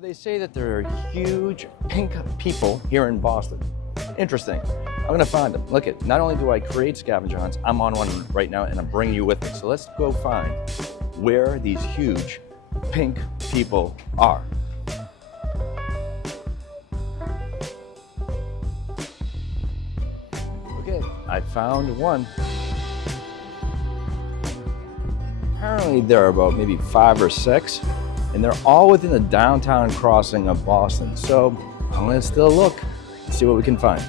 So they say that there are huge pink people here in Boston. Interesting. I'm gonna find them. Look at, not only do I create scavenger hunts, I'm on one right now and I'm bringing you with me. So let's go find where these huge pink people are. Okay, I found one. Apparently there are about maybe 5 or 6, and they're all within the downtown crossing of Boston. So I'm gonna still look and see what we can find.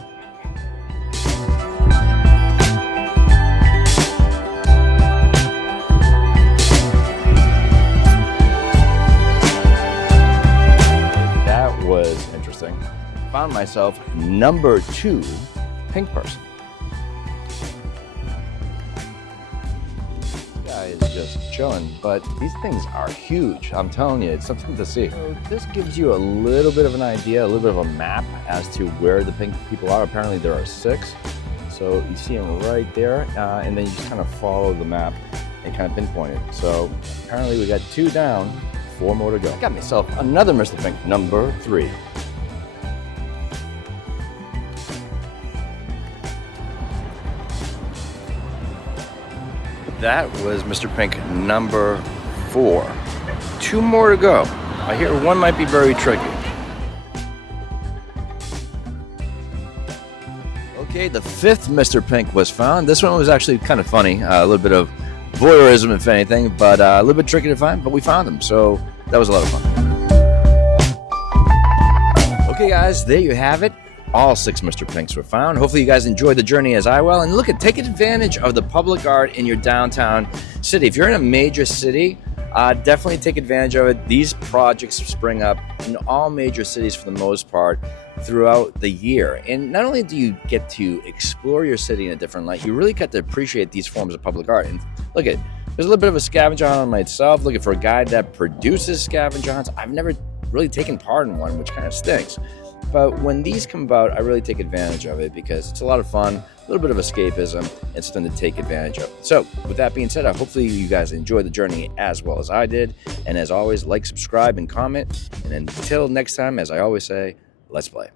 That was interesting. Found myself number 2 pink person. Is just chilling, but these things are huge. I'm telling you, it's something to see. So this gives you a little bit of an idea, a little bit of a map as to where the pink people are. Apparently there are 6. So you see them right there, and then you just kind of follow the map and kind of pinpoint it. So apparently we got 2 down, 4 more to go. Got myself another Mr. Pink, number 3. That was Mr. Pink number 4. 2 more to go. I hear one might be very tricky. Okay, the 5th Mr. Pink was found. This one was actually kind of funny. A little bit of voyeurism, if anything, but a little bit tricky to find, but we found him. So that was a lot of fun. Okay, guys, there you have it. All 6 Mr. Pinks were found. Hopefully you guys enjoyed the journey as I will. And look at, take advantage of the public art in your downtown city. If you're in a major city, definitely take advantage of it. These projects spring up in all major cities for the most part throughout the year. And not only do you get to explore your city in a different light, you really get to appreciate these forms of public art. And look at, there's a little bit of a scavenger hunt on myself, looking for a guy that produces scavenger hunts. I've never really taken part in one, which kind of stinks. But when these come about, I really take advantage of it because it's a lot of fun, a little bit of escapism, and something to take advantage of. So with that being said, hopefully you guys enjoyed the journey as well as I did. And as always, like, subscribe, and comment. And until next time, as I always say, let's play.